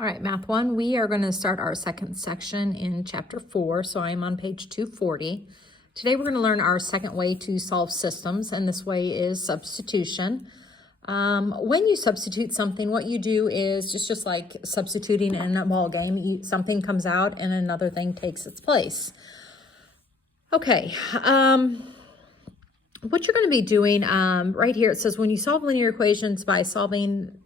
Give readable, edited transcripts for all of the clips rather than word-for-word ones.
All right, Math 1, we are going to start our second section in Chapter 4, so I'm on page 240. Today we're going to learn our second way to solve systems, and this way is substitution. When you substitute something, what you do is just like substituting in a ball game. Something comes out and another thing takes its place. Okay, what you're going to be doing right here, it says when you solve linear equations by solving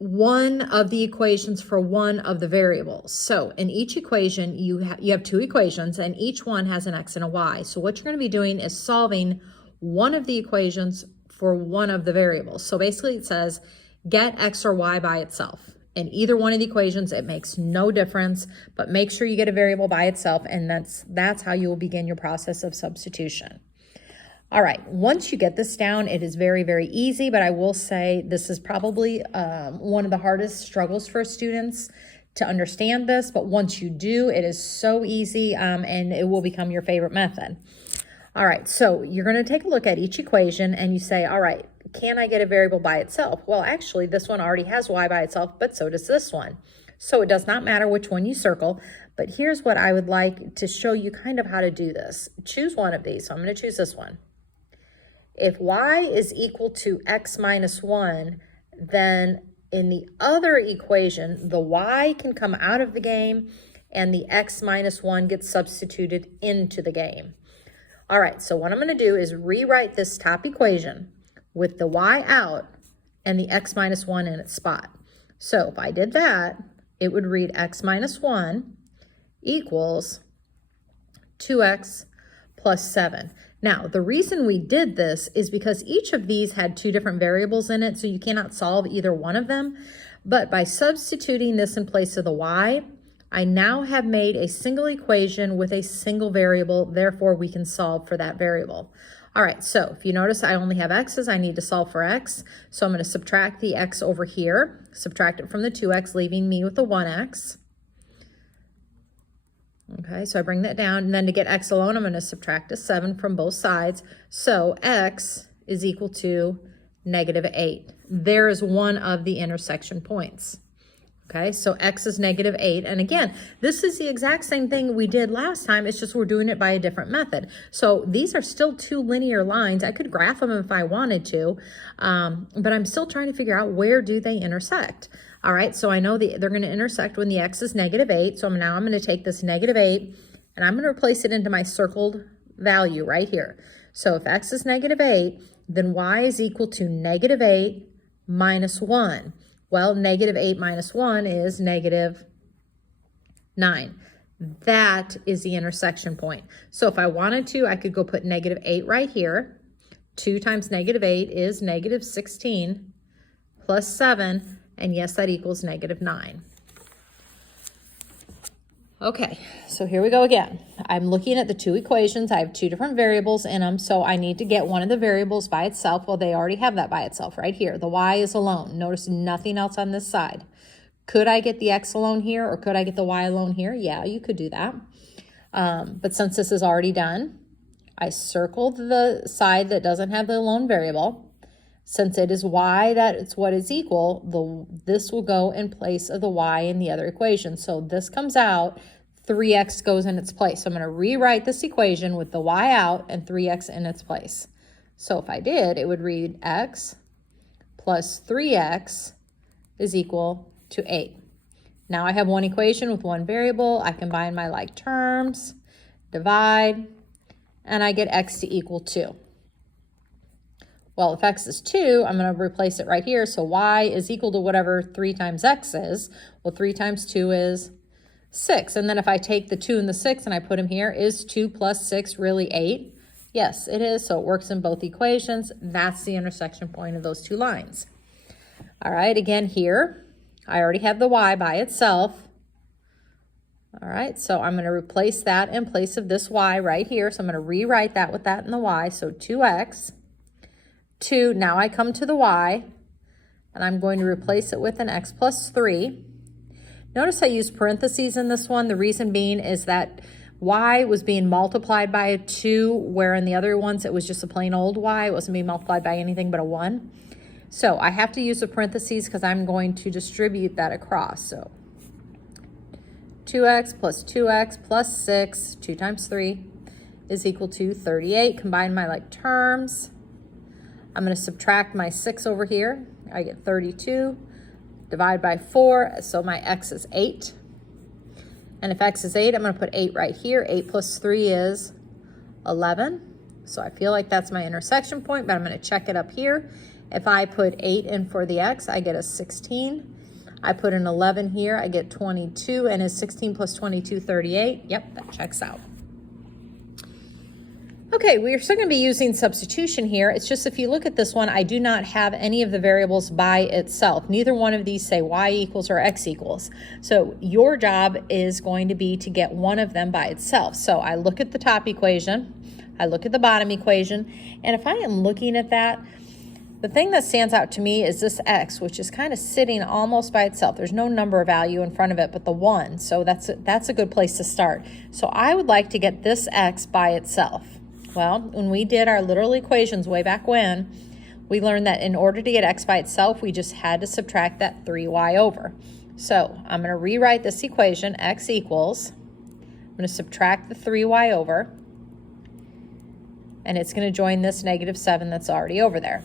one of the equations for one of the variables. So in each equation, you have two equations, and each one has an x and a y. So what you're going to be doing is solving one of the equations for one of the variables. So basically it says get x or y by itself. In either one of the equations, it makes no difference, but make sure you get a variable by itself, and that's how you will begin your process of substitution. All right, once you get this down, it is very, very easy, but I will say this is probably one of the hardest struggles for students to understand this, but once you do, it is so easy and it will become your favorite method. All right, so you're going to take a look at each equation and you say, all right, can I get a variable by itself? Well, actually, this one already has y by itself, but so does this one. So it does not matter which one you circle, but here's what I would like to show you kind of how to do this. Choose one of these, so I'm going to choose this one. If y is equal to x minus 1, then in the other equation, the y can come out of the game and the x minus 1 gets substituted into the game. All right, so what I'm going to do is rewrite this top equation with the y out and the x minus 1 in its spot. So if I did that, it would read x minus 1 equals 2x plus 7. Now, the reason we did this is because each of these had two different variables in it, so you cannot solve either one of them. But by substituting this in place of the y, I now have made a single equation with a single variable, therefore we can solve for that variable. All right, so if you notice I only have x's, I need to solve for x. So I'm going to subtract the x over here, subtract it from the 2x, leaving me with the 1x. Okay, so I bring that down, and then to get x alone, I'm going to subtract a 7 from both sides. So x is equal to -8. There is one of the intersection points. Okay, so x is -8. And again, this is the exact same thing we did last time. It's just we're doing it by a different method. So these are still two linear lines. I could graph them if I wanted to, but I'm still trying to figure out where do they intersect. All right, so I know they're going to intersect when the x is -8. So now I'm going to take this -8 and I'm going to replace it into my circled value right here. So if x is -8, then y is equal to -8 minus 1. Well, -8 minus 1 is -9. That is the intersection point. So if I wanted to, I could go put -8 right here. 2 times -8 is -16 plus 7. And yes, that equals -9. Okay, so here we go again. I'm looking at the two equations. I have two different variables in them, so I need to get one of the variables by itself. Well, they already have that by itself right here. The y is alone. Notice nothing else on this side. Could I get the x alone here, or could I get the y alone here? Yeah, you could do that. But since this is already done, I circled the side that doesn't have the alone variable. Since it is y that it's what is equal, this will go in place of the y in the other equation. So this comes out, 3x goes in its place. So I'm going to rewrite this equation with the y out and 3x in its place. So if I did, it would read x plus 3x is equal to 8. Now I have one equation with one variable. I combine my like terms, divide, and I get x to equal 2. Well, if x is 2, I'm going to replace it right here. So y is equal to whatever 3 times x is. Well, 3 times 2 is 6. And then if I take the 2 and the 6 and I put them here, is 2 plus 6 really 8? Yes, it is. So it works in both equations. That's the intersection point of those two lines. All right, again here, I already have the y by itself. All right, so I'm going to replace that in place of this y right here. So I'm going to rewrite that with that in the y. So 2x. 2, now I come to the y, and I'm going to replace it with an x plus 3. Notice I used parentheses in this one. The reason being is that y was being multiplied by a 2, where in the other ones it was just a plain old y. It wasn't being multiplied by anything but a 1. So I have to use the parentheses because I'm going to distribute that across. So 2x plus 2x plus 6, 2 times 3, is equal to 38. Combine my like terms. I'm going to subtract my 6 over here. I get 32. Divide by 4, so my x is 8. And if x is 8, I'm going to put 8 right here. 8 plus 3 is 11. So I feel like that's my intersection point, but I'm going to check it up here. If I put 8 in for the x, I get a 16. I put an 11 here, I get 22. And is 16 plus 22 38? Yep, that checks out. Okay, we're still going to be using substitution here. It's just if you look at this one, I do not have any of the variables by itself. Neither one of these say y equals or x equals. So your job is going to be to get one of them by itself. So I look at the top equation, I look at the bottom equation, and if I am looking at that, the thing that stands out to me is this x, which is kind of sitting almost by itself. There's no number value in front of it but the 1, so that's a good place to start. So I would like to get this x by itself. Well, when we did our literal equations way back when, we learned that in order to get x by itself, we just had to subtract that 3y over. So I'm going to rewrite this equation, x equals, I'm going to subtract the 3y over, and it's going to join this -7 that's already over there.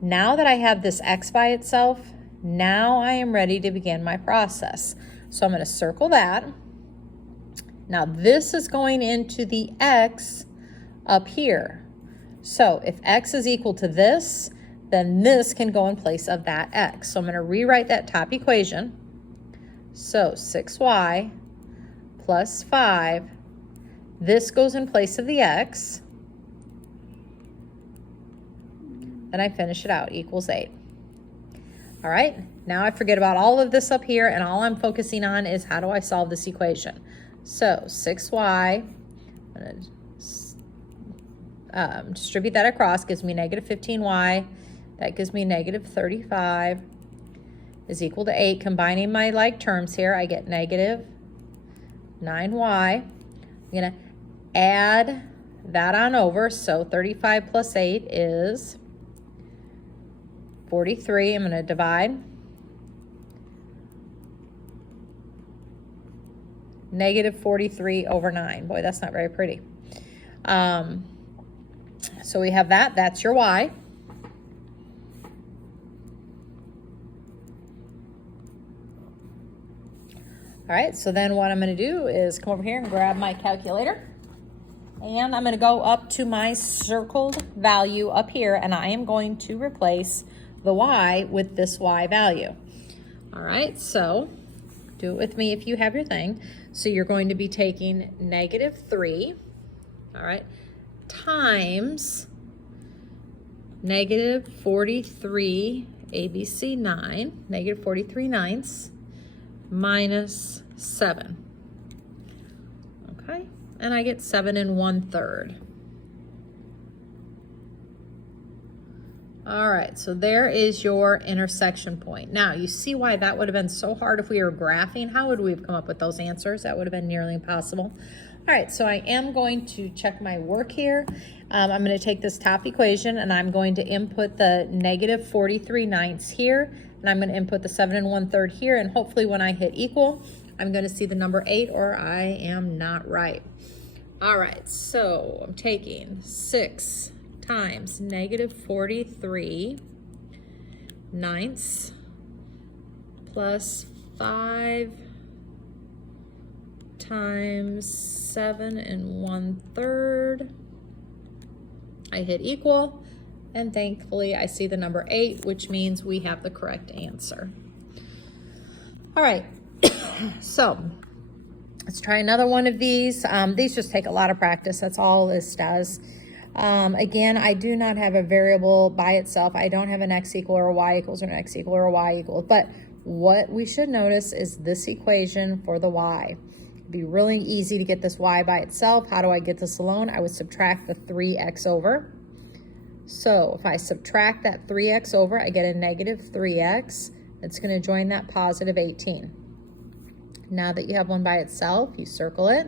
Now that I have this x by itself, now I am ready to begin my process. So I'm going to circle that. Now this is going into the x up here. So if x is equal to this, then this can go in place of that x. So I'm going to rewrite that top equation. So 6y plus 5, this goes in place of the x. Then I finish it out, equals 8. All right, now I forget about all of this up here, and all I'm focusing on is how do I solve this equation. So 6y, I'm going to distribute that across, gives me -15y. That gives me -35 is equal to 8. Combining my like terms here, I get -9y. I'm going to add that on over, so 35 plus 8 is 43. I'm going to divide. -43 over 9. Boy, that's not very pretty. So we have that. That's your y. All right, so then what I'm going to do is come over here and grab my calculator. And I'm going to go up to my circled value up here, and I am going to replace the y with this y value. All right, so do it with me if you have your thing. So you're going to be taking -3, all right, times -43 ABC 9, -43 ninths, minus 7. Okay, and I get 7 1/3. All right, so there is your intersection point. Now, you see why that would have been so hard if we were graphing. How would we have come up with those answers? That would have been nearly impossible. All right, so I am going to check my work here. I'm going to take this top equation, and I'm going to input the -43 ninths here, and I'm going to input the 7 1/3 here, and hopefully when I hit equal, I'm going to see the number 8, or I am not right. All right, so I'm taking 6 times -43 ninths plus 5 times 7 1/3. I hit equal, and thankfully I see the number 8, which means we have the correct answer. All right, so let's try another one of these. These just take a lot of practice. That's all this does. Again, I do not have a variable by itself. I don't have an x equal or a y equals or an x equal or a y equal. But what we should notice is this equation for the y. It'd be really easy to get this y by itself. How do I get this alone? I would subtract the 3x over. So if I subtract that 3x over, I get a -3x. It's going to join that positive 18. Now that you have one by itself, you circle it.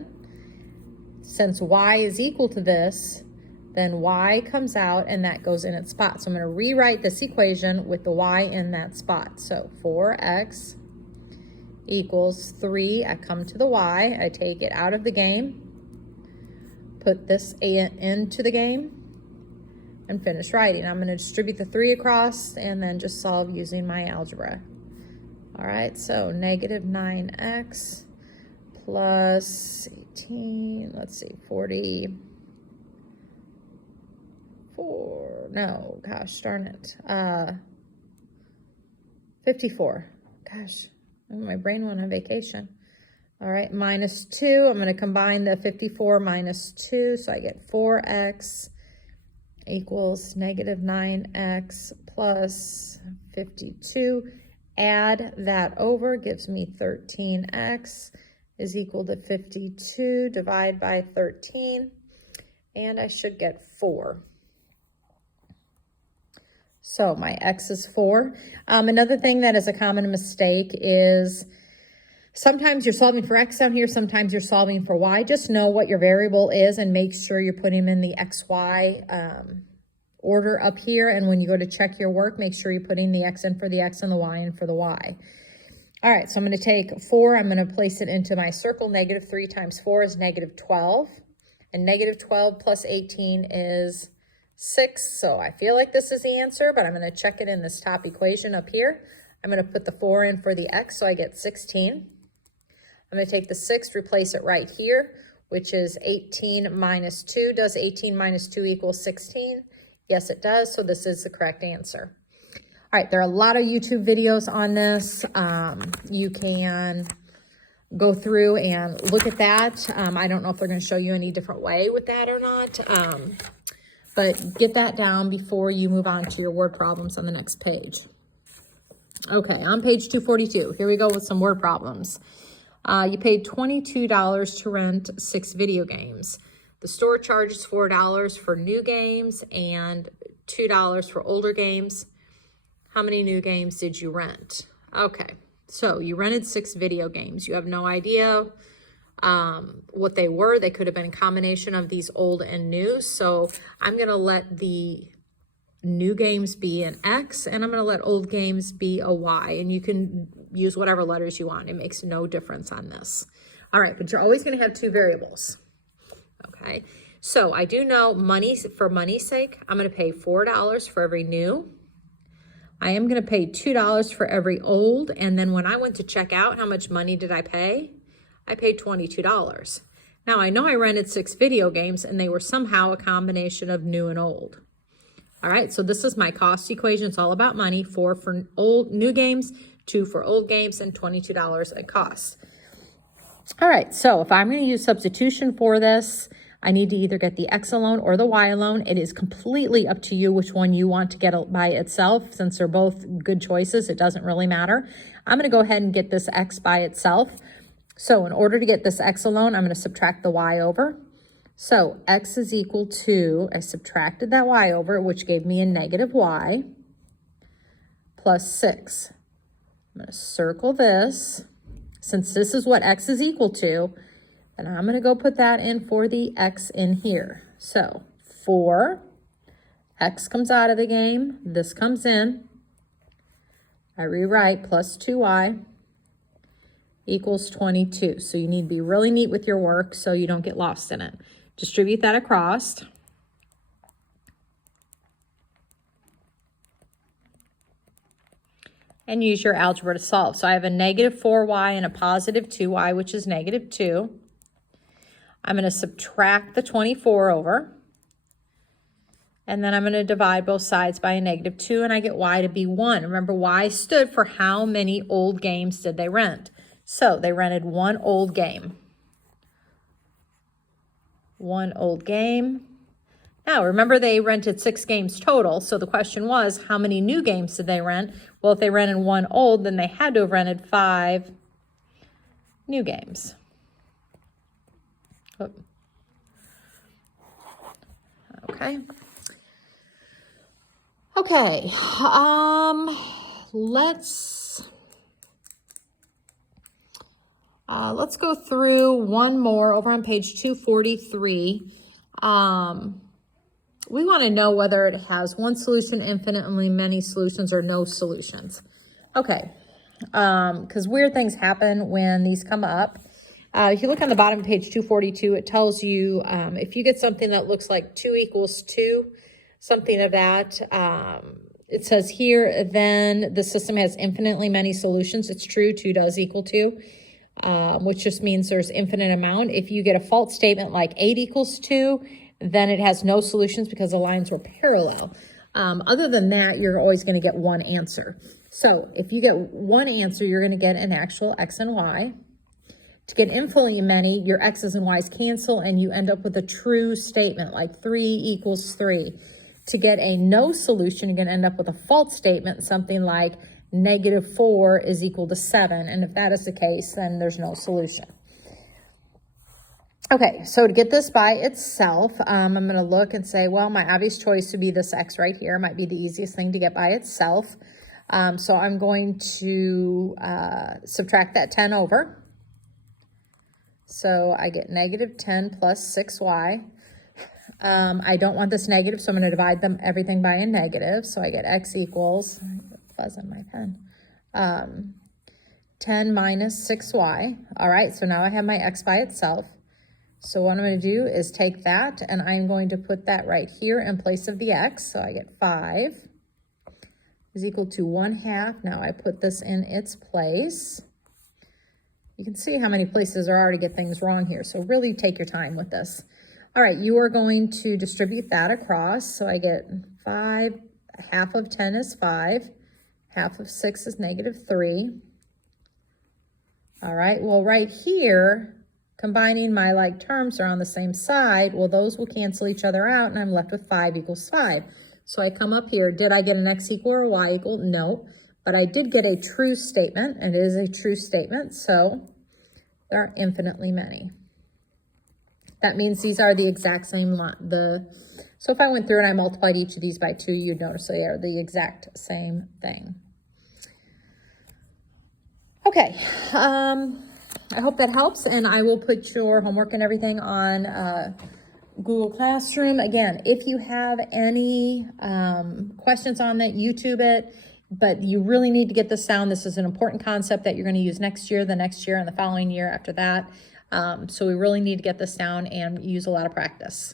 Since y is equal to this, then y comes out and that goes in its spot. So I'm going to rewrite this equation with the y in that spot. So 4x equals 3. I come to the y, I take it out of the game, put this into the game, and finish writing. I'm going to distribute the 3 across and then just solve using my algebra. All right, so negative 9x plus 18, let's see, 44, no, gosh darn it, 54, gosh, my brain went on vacation. All right, minus 2, I'm going to combine the 54 minus 2, so I get 4x equals negative 9x plus 52. Add that over, gives me 13x is equal to 52. Divide by 13, and I should get 4. So my x is 4. Another thing that is a common mistake is sometimes you're solving for x down here, sometimes you're solving for y. Just know what your variable is and make sure you're putting in the xy order up here. And when you go to check your work, make sure you're putting the x in for the x and the y in for the y. All right, so I'm going to take 4. I'm going to place it into my circle. Negative 3 times 4 is negative 12. And negative 12 plus 18 is 6. So I feel like this is the answer, but I'm going to check it in this top equation up here. I'm going to put the 4 in for the x, so I get 16. I'm going to take the 6, replace it right here, which is 18 minus 2. Does 18 minus 2 equal 16? Yes, it does. So this is the correct answer. All right, there are a lot of YouTube videos on this. You can go through and look at that. I don't know if they're going to show you any different way with that or not, but get that down before you move on to your word problems on the next page. Okay, on page 242, here we go with some word problems. You paid $22 to rent 6 video games. The store charges $4 for new games and $2 for older games. How many new games did you rent? Okay, so you rented 6 video games. You have no idea what they were. They could have been a combination of these old and new. So I'm going to let the new games be an X, and I'm going to let old games be a Y. And you can use whatever letters you want. It makes no difference on this. All right, but you're always going to have 2 variables. Okay, so I do know money, for money's sake, I'm going to pay $4 for every new. I am going to pay $2 for every old. And then when I went to check out, how much money did I pay? I paid $22. Now, I know I rented 6 video games, and they were somehow a combination of new and old. All right, so this is my cost equation. It's all about money. 4 for old new games, 2 for old games, and $22 at cost. All right, so if I'm going to use substitution for this, I need to either get the X alone or the Y alone. It is completely up to you which one you want to get by itself. Since they're both good choices, it doesn't really matter. I'm going to go ahead and get this X by itself. So in order to get this X alone, I'm going to subtract the Y over. So X is equal to, I subtracted that Y over, which gave me a negative Y, plus 6. I'm going to circle this. Since this is what X is equal to, then I'm going to go put that in for the X in here. So 4, X comes out of the game, this comes in. I rewrite plus 2Y equals 22. So you need to be really neat with your work so you don't get lost in it. Distribute that across. And use your algebra to solve. So I have a negative 4y and a positive 2y, which is negative 2. I'm going to subtract the 24 over. And then I'm going to divide both sides by a negative 2, and I get y to be 1. Remember, y stood for how many old games did they rent. So they rented 1 old game. 1 old game. Now, remember they rented 6 games total, so the question was, how many new games did they rent? Well, if they rented 1 old, then they had to have rented 5 new games. Oh. Okay. Okay, let's go through one more over on page 243. We want to know whether it has one solution, infinitely many solutions, or no solutions. Okay, because weird things happen when these come up. If you look on the bottom of page 242, it tells you if you get something that looks like 2 equals 2, something of that, it says here, then the system has infinitely many solutions. It's true, 2 does equal 2, which just means there's infinite amount. If you get a false statement like 8 equals 2, then it has no solutions because the lines were parallel. Other than that, you're always going to get one answer. So if you get one answer, you're going to get an actual x and y. To get infinitely many, your x's and y's cancel, and you end up with a true statement, like 3 equals 3. To get a no solution, you're going to end up with a false statement, something like -4 is equal to 7. And if that is the case, then there's no solution. Okay, so to get this by itself, I'm going to look and say, well, my obvious choice would be this x right here. Might be the easiest thing to get by itself. So I'm going to subtract that 10 over. So I get -10 plus 6y. I don't want this negative, so I'm going to divide everything by a negative. So I get x equals, fuzz on my pen, 10 minus 6y. All right, so now I have my x by itself. So what I'm going to do is take that, and I'm going to put that right here in place of the x. So I get 5 is equal to 1/2. Now I put this in its place. You can see how many places are already get things wrong here. So really take your time with this. All right, you are going to distribute that across. So I get 5, half of 10 is 5, half of 6 is -3. All right, well, right here, combining my like terms are on the same side. Well, those will cancel each other out, and I'm left with 5 equals 5. So I come up here. Did I get an x equal or a y equal? No. But I did get a true statement, and it is a true statement, so there are infinitely many. That means these are the exact same so if I went through and I multiplied each of these by 2, you'd notice they are the exact same thing. Okay, I hope that helps, and I will put your homework and everything on Google Classroom. Again, if you have any questions on that, YouTube it. But you really need to get this down. This is an important concept that you're going to use next year, the next year, and the following year after that. So we really need to get this down and use a lot of practice.